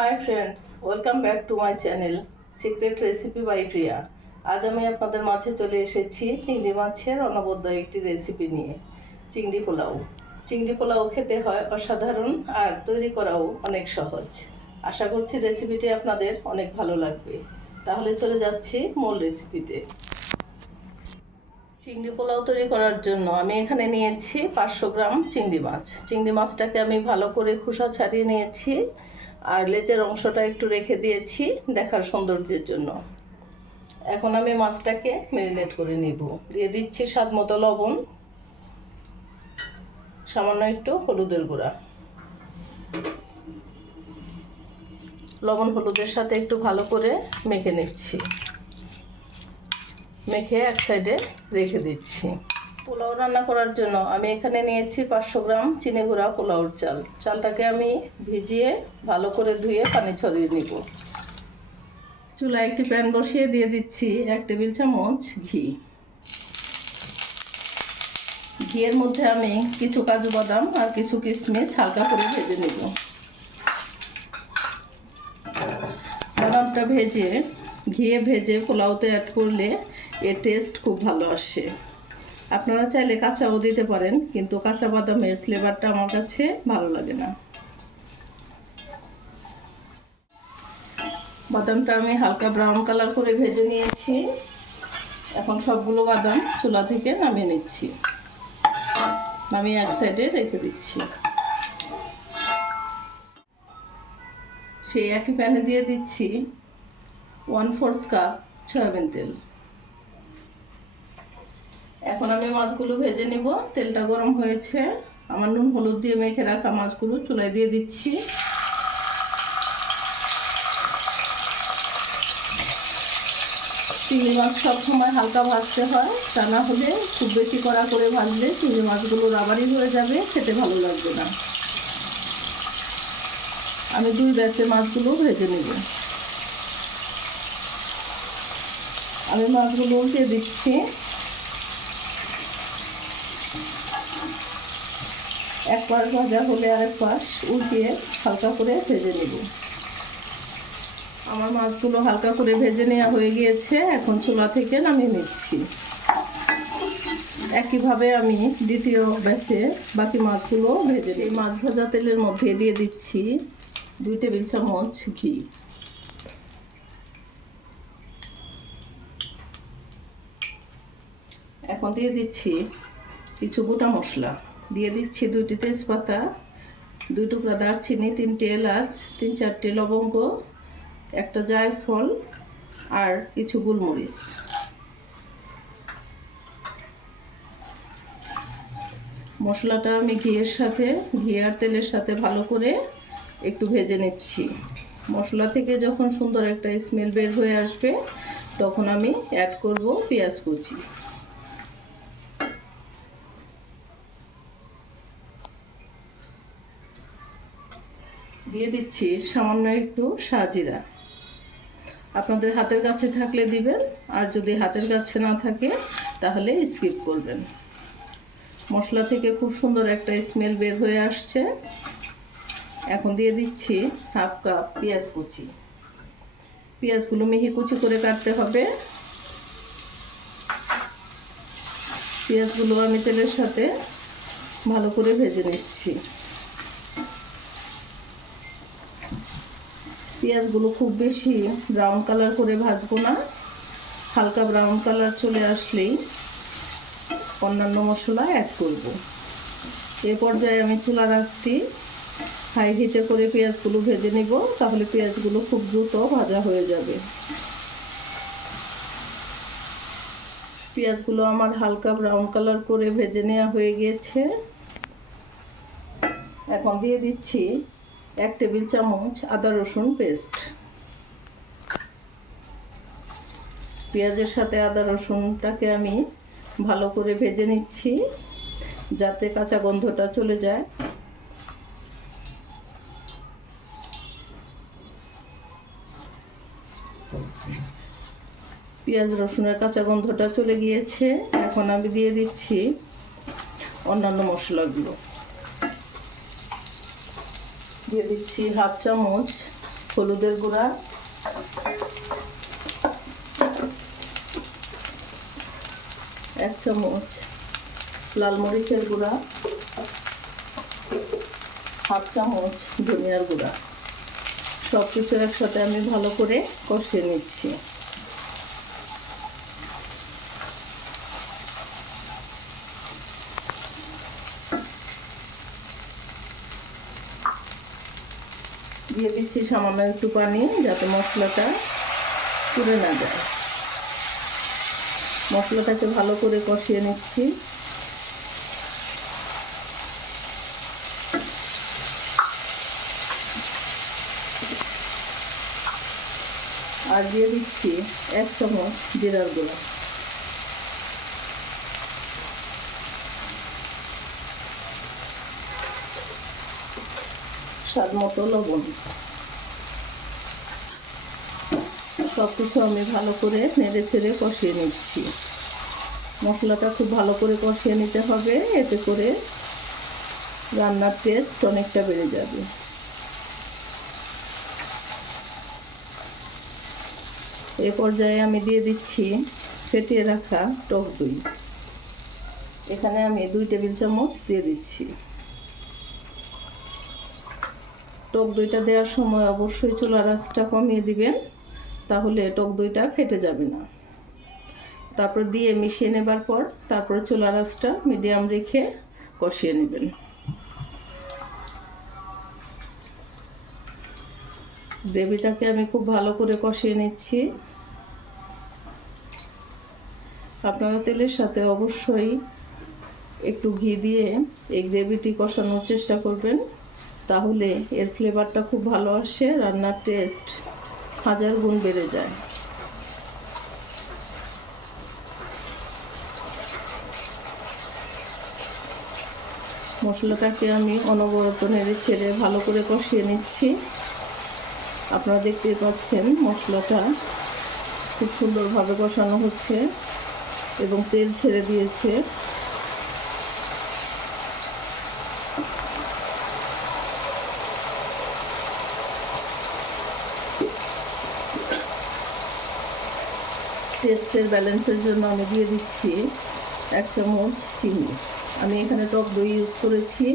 High friends, welcome back to my channel secret recipe by Priya. আজ আমি আপনাদের মাঝে চলে এসেছি চিংড়ি মাছের অনবদ্য একটি রেসিপি নিয়ে, চিংড়ি পোলাও। চিংড়ি পোলাও খেতে হয় অসাধারণ, আর তৈরি করাও অনেক সহজ। আশা করছি রেসিপিটি আপনাদের অনেক ভালো লাগবে। তাহলে চলে যাচ্ছি মূল রেসিপিতে। চিংড়ি পোলাও তৈরি করার জন্য আমি এখানে নিয়েছি 500 গ্রাম চিংড়ি মাছ। চিংড়ি মাছটাকে আমি ভালো করে খোসা ছাড়িয়ে নিয়েছি, আর লেজের অংশটা একটু রেখে দিয়েছি দেখার সৌন্দর্যের জন্য। এখন আমি মাছটাকে ম্যারিনেট করে নিব। দিয়ে দিচ্ছি স্বাদ মতো লবণ, সামান্য একটু হলুদের গুঁড়া। লবণ হলুদের সাথে একটু ভালো করে মেখে নিচ্ছি, মেখে এক সাইডে রেখে দিচ্ছি। পোলাও রান্না করার জন্য আমি এখানে নিয়েছি 500 গ্রাম চিনি গুঁড়া পোলাওর চাল। চালটাকে আমি ভিজিয়ে ভালো করে ধুয়ে পানি ছড়িয়ে নিব। চুলায় একটি প্যান বসিয়ে দিয়ে দিচ্ছি 1 টেবিল চামচ ঘি। ঘিয়ের মধ্যে আমি কিছু কাজু বাদাম আর কিছু কিশমিশ হালকা করে ভেজে নিব। বাদামটা ঘিয়ে ভেজে পোলাওতে অ্যাড করলে এর টেস্ট খুব ভালো আসে। আপনারা চাইলে কাঁচাও দিতে পারেন, কিন্তু কাঁচা বাদামের ফ্লেভারটা আমার কাছে ভালো লাগে না। বাদামটা আমি হালকা ব্রাউন কালার করে ভেজে নিয়েছি। এখন সবগুলো বাদাম চুলা থেকে নামিয়ে নিচ্ছি, নামিয়ে এক সাইডে রেখে দিচ্ছি। সেই একই প্যানে দিয়ে দিচ্ছি 1/4 কাপ সয়াবিন তেল। এখন আমি মাছগুলো ভেজে নিব। তেলটা গরম হয়েছে, আমার নুন হলুদ দিয়ে মেখে রাখা মাছগুলো চুলায় দিয়ে দিচ্ছি। চিংড়ি মাছ সবসময় হালকা ভাজতে হয়, তা না হলে খুব বেশি কড়া করে ভাজলে চিংড়ি মাছগুলো রাবারি হয়ে যাবে, খেতে ভালো লাগবে না। আমি 2 ব্যাচে মাছগুলো ভেজে নেব। আমি মাছগুলো উল্টে দিচ্ছি। এক পাশ ভাজা হলে আরেক পাশ উল্টিয়ে হালকা করে ভেজে নেব। আমার মাছগুলো হালকা করে ভেজে নেওয়া হয়ে গিয়েছে, এখন চুলা থেকে নামিয়ে নিচ্ছি। একইভাবে আমি দ্বিতীয় ব্যাচে বাকি মাছগুলো ভেজে নিই। মাছ ভাজা তেলের মধ্যে দিয়ে দিচ্ছি 2 টেবিল চামচ ঘি। এখন দিয়ে দিচ্ছি কিছু গোটা মশলা। দিয়ে দিচ্ছি 2টি তেজপাতা, 2 টুকরা দারচিনি, 3টে এলাচ, 3-4টে লবঙ্গ, একটা জায়ফল আর কিছু গোলমরিচ। মশলাটা আমি ঘি আর তেলের সাথে ভালো করে একটু ভেজে নিচ্ছি। মশলা থেকে যখন সুন্দর একটা স্মেল বের হয়ে আসবে, তখন আমি অ্যাড করব পেঁয়াজ কুচি। দিয়ে দিচ্ছি সামান্য একটু সাজিরা। আপনাদের হাতের কাছে থাকলে দিবেন, আর যদি হাতের কাছে না থাকে তাহলে স্কিপ করবেন। মশলা থেকে খুব সুন্দর একটা স্মেল বের হয়ে আসছে। এখন দিয়ে দিচ্ছি 1/2 কাপ পেঁয়াজ কুচি। পেঁয়াজগুলো মিহি কুচি করে কাটতে হবে। পেঁয়াজগুলো আমি তেলের সাথে ভালো করে ভেজে নিচ্ছি। পেঁয়াজগুলো খুব বেশি ব্রাউন কালার করে ভাজবো না, হালকা ব্রাউন কালার চলে আসলেই অন্যান্য মশলা অ্যাড করব। এই পর্যায়ে আমি চুলার আঁচটি হাই হিটে করে পেঁয়াজগুলো ভেজে নিব, তাহলে পেঁয়াজগুলো খুব দ্রুত ভাজা হয়ে যাবে। পেঁয়াজগুলো আমার হালকা ব্রাউন কালার করে ভেজে নেওয়া হয়ে গিয়েছে। এখন দিয়ে দিচ্ছি 1 টেবিল চামচ আদা রসুন পেস্ট। পেঁয়াজের সাথে আদা রসুনটাকে আমি ভালো করে ভেজে নিচ্ছি, যাতে কাঁচা গন্ধটা চলে যায়। পেঁয়াজ রসুনের কাঁচা গন্ধটা চলে গিয়েছে। এখন আমি দিয়ে দিচ্ছি অন্যান্য মশলাগুলো। দিয়ে দিচ্ছি 1/2 চামচ হলুদের গুঁড়া, এক চামচ লাল মরিচের গুঁড়া, হাফ চামচ ধনিয়ার গুঁড়া। সব কিছু একসাথে আমি ভালো করে কষিয়ে নিচ্ছি। দিয়ে দিচ্ছি সামান্য একটু পানি, যাতে মশলাটা পুড়ে না যায়। মশলাটাকে ভালো করে কষিয়ে নিচ্ছি। আর দিয়ে দিচ্ছি এক চামচ জিরার গুঁড়ো। স্বাদ মতো লবণ। সব কিছু আমি ভালো করে নেড়ে চেড়ে কষিয়ে নিচ্ছি। মশলাটা খুব ভালো করে কষিয়ে নিতে হবে, এতে করে রান্নার টেস্ট অনেকটা বেড়ে যাবে। এই পর্যায়ে আমি দিয়ে দিচ্ছি ফেটিয়ে রাখা টক দই। এখানে আমি 2 টেবিল চামচ দিয়ে দিচ্ছি। টক দইটা দেওয়ার সময় অবশ্যই চুলার আঁচটা কমিয়ে দিবেন, তাহলে টক দইটা ফেটে যাবে না। তারপর দিয়ে মিশিয়ে নেবার পর তারপর চুলার আঁচটা মিডিয়াম রেখে কষিয়ে নেবেন। গ্রেভিটাকে আমি খুব ভালো করে কষিয়ে নিচ্ছি। আপনারা তেলের সাথে অবশ্যই একটু ঘি দিয়ে এই গ্রেভিটি কষানোর চেষ্টা করবেন, তাহলে এর ফ্লেভারটা খুব ভালো আসে, রান্নার টেস্ট 1000 গুণ বেড়ে যায়। মশলাটাকে আমি অনবরত নেড়ে ছেড়ে ভালো করে কষিয়ে নিচ্ছি। আপনারা দেখতেই পাচ্ছেন মশলাটা খুব সুন্দরভাবে কষানো হচ্ছে এবং তেল ছেড়ে দিয়েছে। টেস্টের ব্যালেন্সের জন্য আমি দিয়ে দিচ্ছি 1 চামচ চিনি। আমি এখানে টক দই ইউজ করেছি,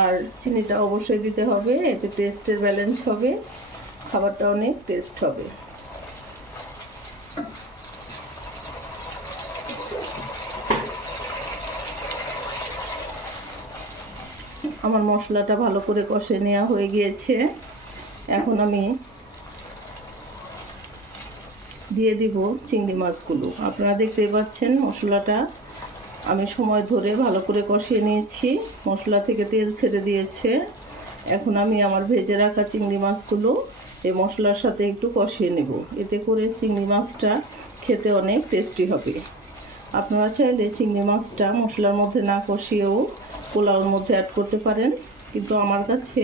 আর চিনিটা অবশ্যই দিতে হবে, এতে টেস্টের ব্যালেন্স হবে, খাবারটা অনেক টেস্ট হবে। আমার মশলাটা ভালো করে কষে নেওয়া হয়ে গিয়েছে। এখন আমি দিয়ে দিব চিংড়ি মাছগুলো। আপনারা দেখতেই পাচ্ছেন মশলাটা আমি সময় ধরে ভালো করে কষিয়ে নিয়েছি, মশলা থেকে তেল ছেড়ে দিয়েছে। এখন আমি আমার ভেজে রাখা চিংড়ি মাছগুলো এই মশলার সাথে একটু কষিয়ে নেব, এতে করে চিংড়ি মাছটা খেতে অনেক টেস্টি হবে। আপনারা চাইলে চিংড়ি মাছটা মশলার মধ্যে না কষিয়েও পোলাওর মধ্যে অ্যাড করতে পারেন, কিন্তু আমার কাছে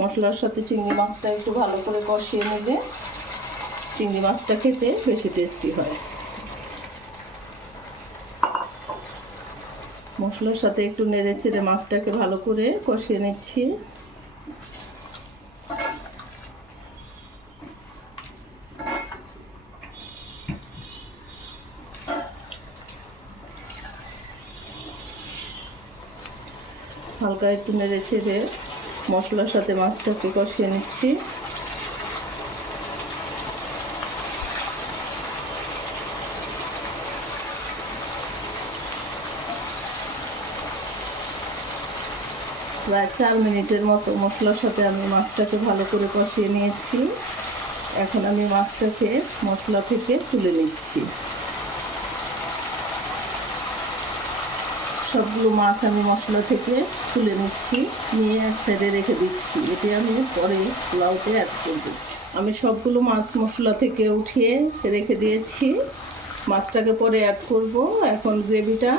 মশলার সাথে চিংড়ি মাছটা একটু ভালো করে কষিয়ে নিলে চিংড়ি মাছটা খেতে বেশি টেস্টি হয়। মশলার সাথে একটু নেড়ে চেড়ে মাছটাকে ভালো করে কষিয়ে নিচ্ছি। হালকা একটু নেড়ে চেড়ে মশলার সাথে মাছটাকে কষিয়ে নিচ্ছি। প্রায় 4 মিনিটের মতো মশলার সাথে আমি মাছটাকে ভালো করে কষিয়ে নিয়েছি। এখন আমি মাছটাকে মশলা থেকে তুলে নিচ্ছি। সবগুলো মাছ আমি মশলা থেকে তুলে নিচ্ছি, নিয়ে এক সাইডে রেখে দিচ্ছি। এটি আমি পরে পোলাওতে অ্যাড করব। আমি সবগুলো মাছ মশলা থেকে উঠিয়ে রেখে দিয়েছি, মাছটাকে পরে অ্যাড করব। এখন গ্রেভিটা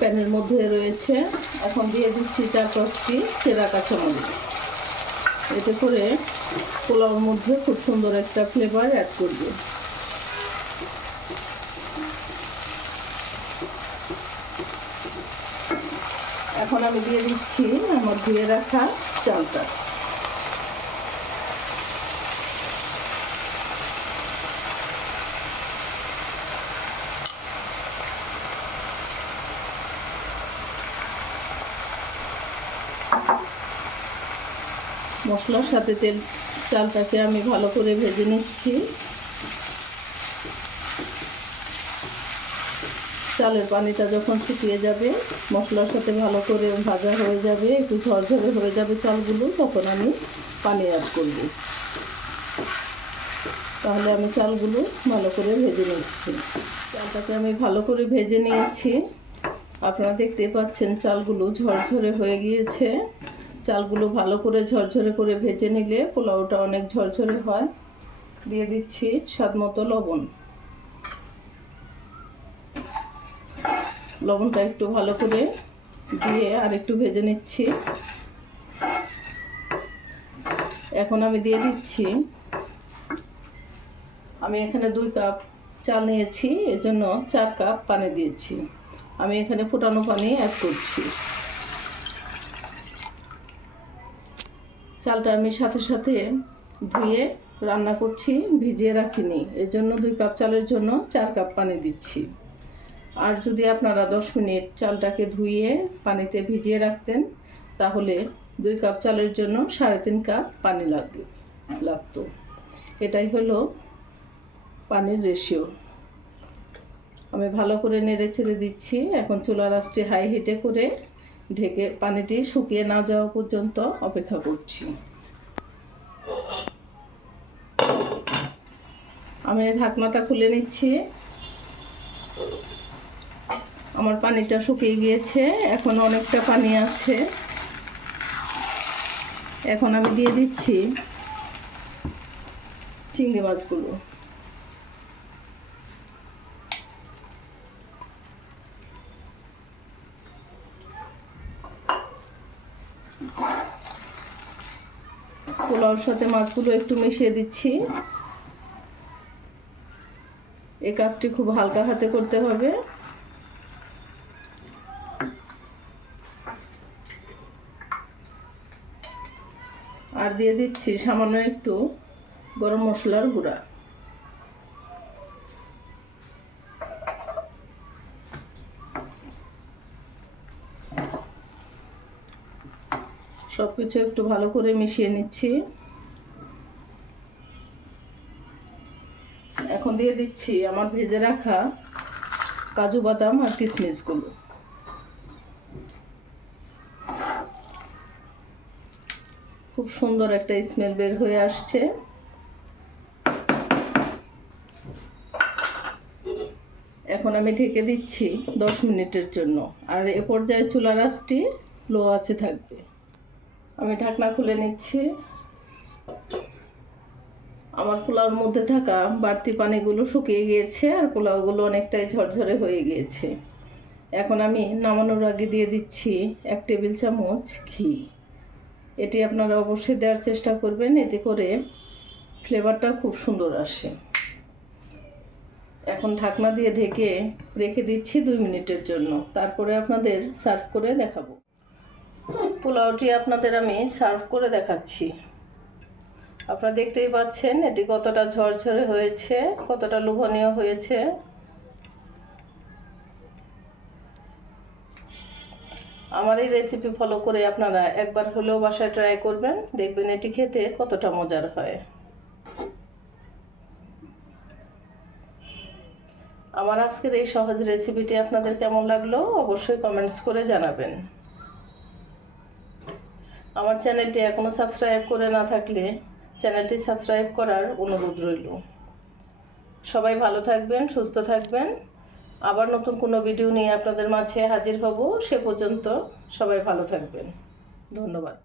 প্যানের মধ্যে রয়েছে, এখন দিয়ে দিচ্ছি 4-5টি চেরা কাঁচামরিচ। এতে করে পোলাওর মধ্যে খুব সুন্দর একটা ফ্লেভার অ্যাড করবে। এখন আমি দিয়ে দিচ্ছি আমার ধুয়ে রাখা চালটা। মশলার সাথে চালটাকে আমি ভালো করে ভেজে নিচ্ছি। চালের পানিটা যখন শুকিয়ে যাবে, মশলার সাথে ভালো করে ভাজা হয়ে যাবে, একটু ঝরঝরে হয়ে যাবে চালগুলো, তখন আমি পানি অ্যাড করব। তাহলে আমি চালগুলো ভালো করে ভেজে নিচ্ছি। চালটাকে আমি ভালো করে ভেজে নিয়েছি। আপনারা দেখতেই পাচ্ছেন চালগুলো ঝরঝরে হয়ে গিয়েছে। চালগুলো ভালো করে ঝরঝরে করে ভেজে নিলে পোলাওটা অনেক ঝরঝরে হয়। দিয়ে দিচ্ছি স্বাদমতো লবণ। লবণটা একটু ভালো করে দিয়ে আর একটু ভেজে নিচ্ছি। এখন আমি দিয়ে দিচ্ছি, আমি এখানে 2 কাপ চাল নিয়েছি, এজন্য 4 কাপ পানি দিয়েছি। আমি এখানে ফোটানো পানি অ্যাড করছি। চালটা আমি সাথে সাথে ধুয়ে রান্না করছি, ভিজিয়ে রাখিনি, এজন্য 2 কাপ চালের জন্য 4 কাপ পানি দিচ্ছি। আর যদি আপনারা 10 মিনিট চালটাকে ধুয়ে পানিতে ভিজিয়ে রাখতেন, তাহলে 2 কাপ চালের জন্য 3.5 কাপ পানি লাগতো। এটাই হলো পানির রেশিও। আমি ভালো করে নেড়ে চেড়ে দিচ্ছি। এখন চুলার আঁচটি হাই হিটে করে ঢেকে পানিটি শুকিয়ে না যাওয়া পর্যন্ত অপেক্ষা করছি। আমি ঢাকনাটা খুলে নিচ্ছি। আমার পানিটা শুকিয়ে গিয়েছে, এখন অনেকটা পানি আছে। এখন আমি দিয়ে দিচ্ছি চিংড়ি মাছগুলো। পোলাওর সাথে মাছগুলো একটু মিশিয়ে দিচ্ছি। এই কাজটি খুব হালকা হাতে করতে হবে। আর দিয়ে দিচ্ছি সামান্য একটু গরম মশলার গুঁড়া। সব কিছু একটু ভালো করে মিশিয়ে নিচ্ছি। এখন দিয়ে দিচ্ছি আমার ভেজে রাখা কাজু বাদাম আর কিশমিশগুলো। খুব সুন্দর একটা স্মেল বের হয়ে আসছে। এখন আমি ঢেকে দিচ্ছি 10 মিনিটের জন্য। আর এ পর্যায়ে চুলার আঁচটি লো আঁচে থাকবে। আমি ঢাকনা খুলে নিচ্ছি। আমার পোলাওর মধ্যে থাকা বাড়তি পানিগুলো শুকিয়ে গিয়েছে, আর পোলাওগুলো অনেকটাই ঝরঝরে হয়ে গিয়েছে। এখন আমি নামানোর আগে দিয়ে দিচ্ছি 1 টেবিল চামচ ঘি। এটি আপনারা অবশ্যই দেওয়ার চেষ্টা করবেন, এতে করে ফ্লেভারটা খুব সুন্দর আসে। এখন ঢাকনা দিয়ে ঢেকে রেখে দিচ্ছি 2 মিনিটের জন্য। তারপরে আপনাদের সার্ভ করে দেখাবো। পোলাওটি আপনাদের আমি সার্ভ করে দেখাচ্ছি। আপনারা দেখতেই পাচ্ছেন এটি কতটা ঝরঝরে হয়েছে, কতটা লোভনীয় হয়েছে। আমার এই রেসিপি ফলো করে আপনারা একবার হলেও বাসায় ট্রাই করবেন, দেখবেন এটি খেতে কতটা মজার হয়। আমার আজকের এই সহজ রেসিপিটি আপনাদের কেমন লাগলো অবশ্যই কমেন্টস করে জানাবেন। আমার চ্যানেলটি এখনো সাবস্ক্রাইব করে না থাকলে চ্যানেলটি সাবস্ক্রাইব করার অনুরোধ রইল। সবাই ভালো থাকবেন, সুস্থ থাকবেন। আবার নতুন কোনো ভিডিও নিয়ে আপনাদের মাঝে হাজির হব। সে পর্যন্ত সবাই ভালো থাকবেন। ধন্যবাদ।